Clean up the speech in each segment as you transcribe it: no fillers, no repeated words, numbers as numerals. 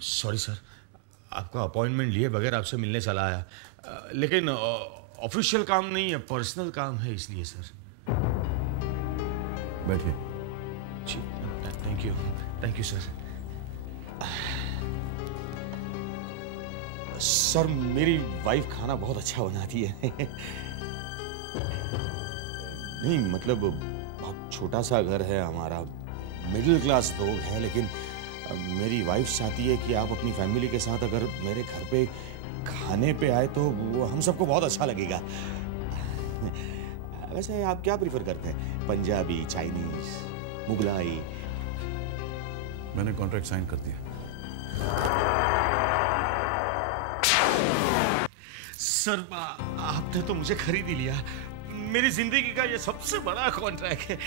Sorry sir, आपका appointment लिए बगैर आपसे मिलने चला आया, लेकिन ऑफिशियल काम नहीं है, पर्सनल काम है, इसलिए सर। बैठिए। जी, थैंक यू सर। सर, मेरी वाइफ खाना बहुत अच्छा बनाती है। नहीं मतलब बहुत छोटा सा घर है हमारा, मिडिल क्लास लोग हैं, लेकिन मेरी वाइफ चाहती है कि आप अपनी फैमिली के साथ अगर मेरे घर पे खाने पे आए तो वो हम सबको बहुत अच्छा लगेगा। वैसे आप क्या प्रीफर करते हैं, पंजाबी, चाइनीज, मुगलाई? मैंने कॉन्ट्रैक्ट साइन कर दिया। सर, आपने तो मुझे खरीद ही लिया। मेरी जिंदगी का ये सबसे बड़ा कॉन्ट्रैक्ट है।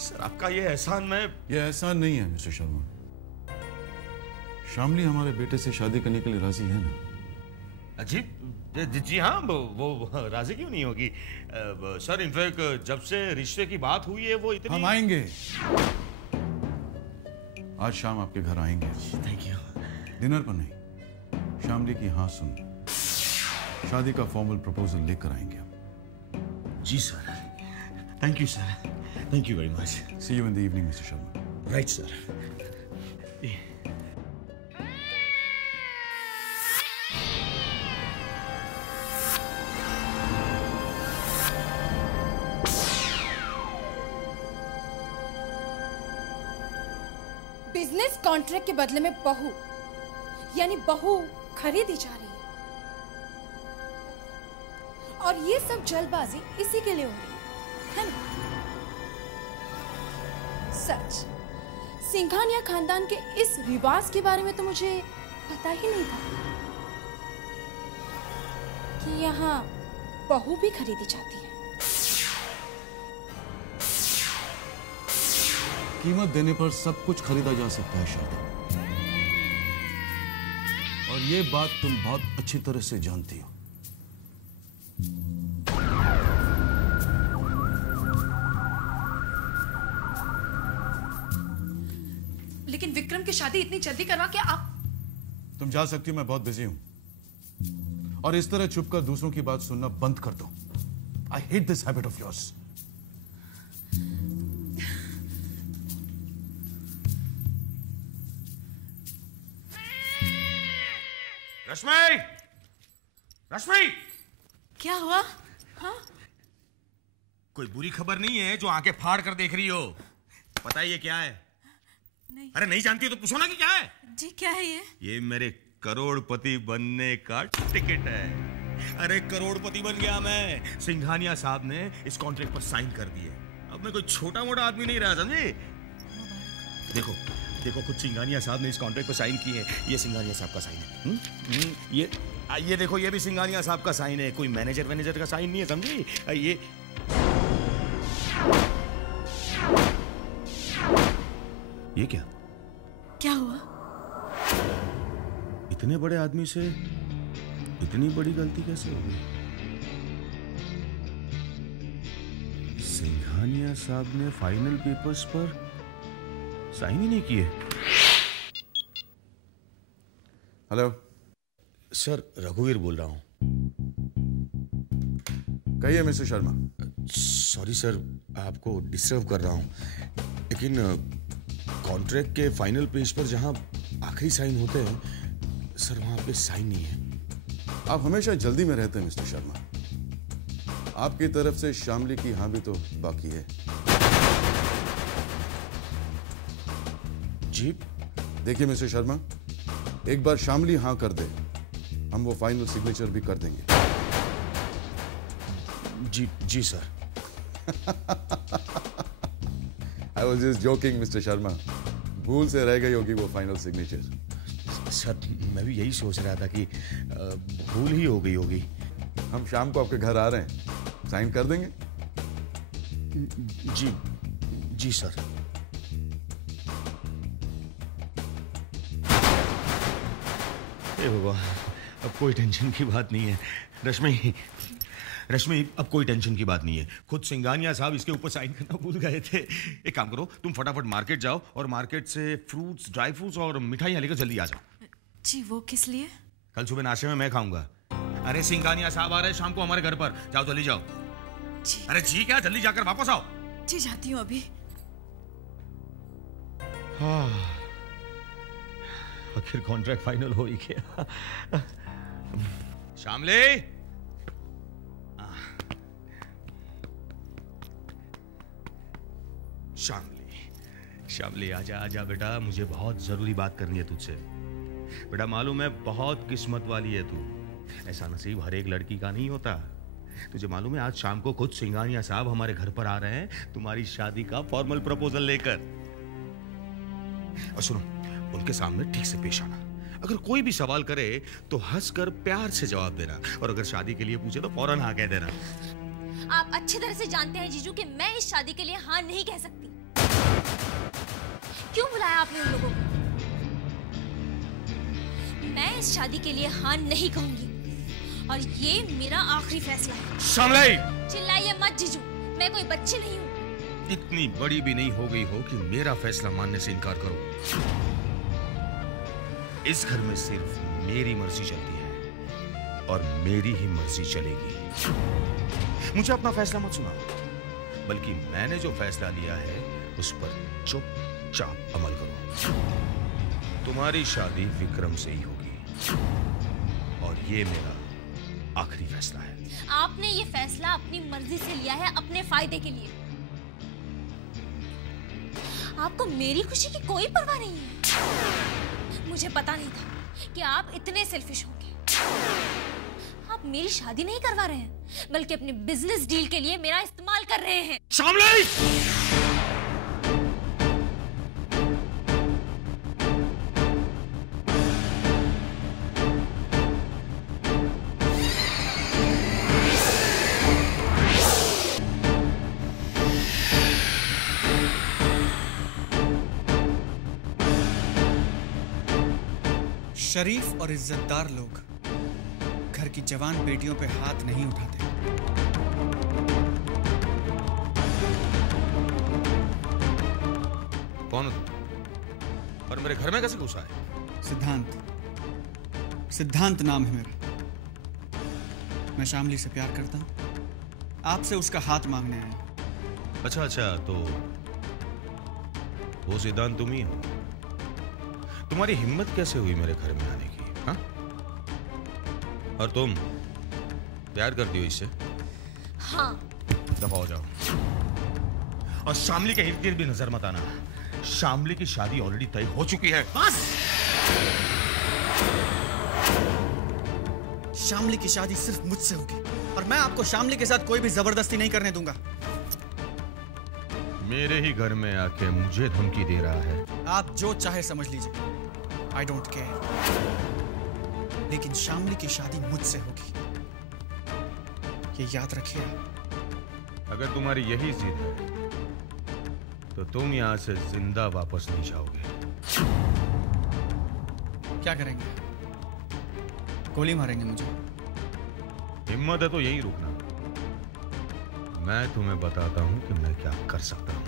सर, आपका ये एहसान ये एहसान नहीं है मिस्टर शर्मा। शामली हमारे बेटे से शादी करने के लिए राजी है ना? जी हाँ, वो राजी क्यों नहीं होगी? सर, इनफैक्ट जब से रिश्ते की बात हुई है वो इतनी... हम आएंगे, आज शाम आपके घर आएंगे। Thank you. डिनर पर नहीं, शामली की हाँ सुन शादी का फॉर्मल प्रपोजल लेकर आएंगे हम। जी sir, thank you sir, thank you very much. See you in the evening mister Sharma. Right sir. Business contract के बदले में बहू, यानी बहू खरीदी जा रही है, और ये सब जल्दबाजी इसी के लिए हो रही है ना? सच, सिंघानिया खानदान के इस रिवाज के बारे में तो मुझे पता ही नहीं था कि यहाँ बहू भी खरीदी जाती है। कीमत देने पर सब कुछ खरीदा जा सकता है शादी, और ये बात तुम बहुत अच्छी तरह से जानती हो। लेकिन विक्रम की शादी इतनी जल्दी करवा के आप... तुम जा सकती हो, मैं बहुत बिजी हूं, और इस तरह छुपकर दूसरों की बात सुनना बंद कर दो। I hate this habit of yours. Rashmi! Rashmi! क्या हुआ? हाँ? कोई बुरी खबर नहीं है जो आंखें फाड़ कर देख रही हो? पता है ये क्या है? नहीं। अरे नहीं जानती हो तो पूछो ना कि क्या है? जी क्या है ये? ये मेरे करोड़पति बनने का टिकट है। अरे करोड़पति बन गया मैं। सिंघानिया साहब ने इस कॉन्ट्रैक्ट पर साइन कर दिए। अब मैं कोई छोटा मोटा आदमी नहीं रहा, समझे? देखो देखो, खुद सिंघानिया साहब ने इस कॉन्ट्रैक्ट पर साइन किए। ये सिंघानिया साहब का साइन है। ये देखो, ये भी सिंघानिया साहब का साइन है। कोई मैनेजर का साइन नहीं है, समझी? ये क्या हुआ? इतने बड़े आदमी से इतनी बड़ी गलती कैसे हो गई? सिंघानिया साहब ने फाइनल पेपर्स पर साइन ही नहीं किए। हेलो सर, रघुवीर बोल रहा हूं। कहिए मिस्टर शर्मा। सॉरी सर, आपको डिस्टर्ब कर रहा हूं, लेकिन कॉन्ट्रैक्ट के फाइनल पेज पर जहां आखिरी साइन होते हैं, सर वहां पे साइन नहीं है। आप हमेशा जल्दी में रहते हैं मिस्टर शर्मा। आपकी तरफ से शामली की हाँ भी तो बाकी है। जी देखिए मिस्टर शर्मा, एक बार शामली हाँ कर दे, हम वो फाइनल सिग्नेचर भी कर देंगे। जी sir. I was just joking mister Sharma. भूल से रह गई होगी वो फाइनल सिग्नेचर। सर, मैं भी यही सोच रहा था कि भूल ही हो गई होगी। हम शाम को आपके घर आ रहे हैं, साइन कर देंगे? जी सर। हे भगवान, अब कोई टेंशन की बात नहीं है। रश्मि, रश्मि, अब कोई टेंशन की बात नहीं है। खुद सिंघानिया साहब इसके ऊपर साइन करना भूल गए थे। एक काम करो, तुम फटाफट मार्केट जाओ और मार्केट से फ्रूट्स, ड्राई फ्रूट्स और मिठाइयाँ लेकर जल्दी आ जाओ। जी वो किस लिए? कल सुबह नाश्ते में मैं खाऊंगा। अरे सिंघानिया साहब आ रहे हैं शाम को हमारे घर पर। जाओ जल्दी जाओ। जी। अरे जी क्या, जल्दी जाकर वापस आओ। जी जाती हूँ अभी। आखिर कॉन्ट्रैक्ट फाइनल हो ही गया। शामली, शामली, शामली, आजा आजा बेटा, मुझे बहुत जरूरी बात करनी है तुझसे। बेटा मालूम है बहुत किस्मत वाली है तू। ऐसा नसीब हर एक लड़की का नहीं होता। तुझे मालूम है आज शाम को खुद सिंघानिया साहब हमारे घर पर आ रहे हैं तुम्हारी शादी का फॉर्मल प्रपोजल लेकर। और सुनो, उनके सामने ठीक से पेश आना। अगर कोई भी सवाल करे तो हंसकर प्यार से जवाब देना, और अगर शादी के लिए पूछे तो फौरन हाँ कह देना। आप अच्छी तरह से जानते हैं जीजू कि मैं इस शादी के लिए हाँ नहीं कह सकती। क्यों बुलाया आपने उन लोगों को? मैं इस शादी के लिए हाँ नहीं कहूंगी, और ये मेरा आखिरी फैसला है। शामली, चिल्लाइए मत जीजू, मैं कोई बच्ची नहीं हूँ। इतनी बड़ी भी नहीं हो गई हो कि मेरा फैसला मानने से इनकार करो। इस घर में सिर्फ मेरी मर्जी चलती है और मेरी ही मर्जी चलेगी। मुझे अपना फैसला मत सुनाओ, बल्कि मैंने जो फैसला लिया है उस पर चुपचाप अमल करो। तुम्हारी शादी विक्रम से ही होगी, और ये मेरा आखिरी फैसला है। आपने ये फैसला अपनी मर्जी से लिया है, अपने फायदे के लिए। आपको मेरी खुशी की कोई परवाह नहीं है। मुझे पता नहीं था कि आप इतने सेल्फिश होंगे। आप मेरी शादी नहीं करवा रहे हैं, बल्कि अपने बिजनेस डील के लिए मेरा इस्तेमाल कर रहे हैं। शामली! शरीफ और इज्जतदार लोग घर की जवान बेटियों पे हाथ नहीं उठाते। कौन हो तुम? और मेरे घर में कैसे घुसा है? सिद्धांत, सिद्धांत नाम है मेरा। मैं शामली से प्यार करता हूं, आपसे उसका हाथ मांगने आया। अच्छा अच्छा, तो वो सिद्धांत तुम ही हो। तुम्हारी हिम्मत कैसे हुई मेरे घर में आने की? हाँ? और तुम प्यार करती हो इससे? हाँ। दफा हो जाओ, और शामली के इर्द गिर्द भी नजर मत आना। शामली की शादी ऑलरेडी तय हो चुकी है। बस। शामली की शादी सिर्फ मुझसे होगी, और मैं आपको शामली के साथ कोई भी जबरदस्ती नहीं करने दूंगा। मेरे ही घर में आके मुझे धमकी दे रहा है। आप जो चाहे समझ लीजिए, आई डोंट केयर, लेकिन शामली की शादी मुझसे होगी, ये याद रखिए। अगर तुम्हारी यही जिद है तो तुम यहां से जिंदा वापस नहीं जाओगे। क्या करेंगे? गोली मारेंगे मुझे? हिम्मत है तो यही रुकना। मैं तुम्हें बताता हूं कि मैं क्या कर सकता हूं।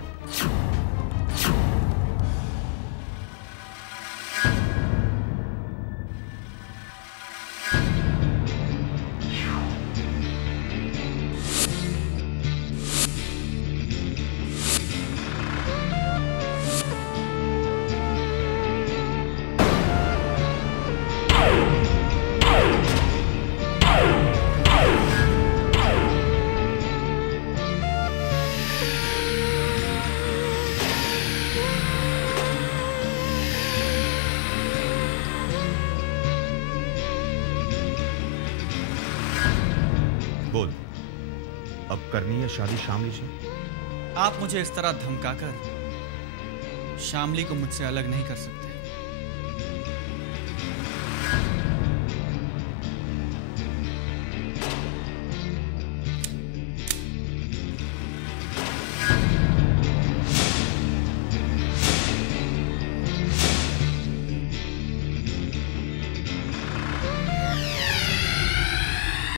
बोल, अब करनी है शादी शामली से? आप मुझे इस तरह धमकाकर शामली को मुझसे अलग नहीं कर सकते।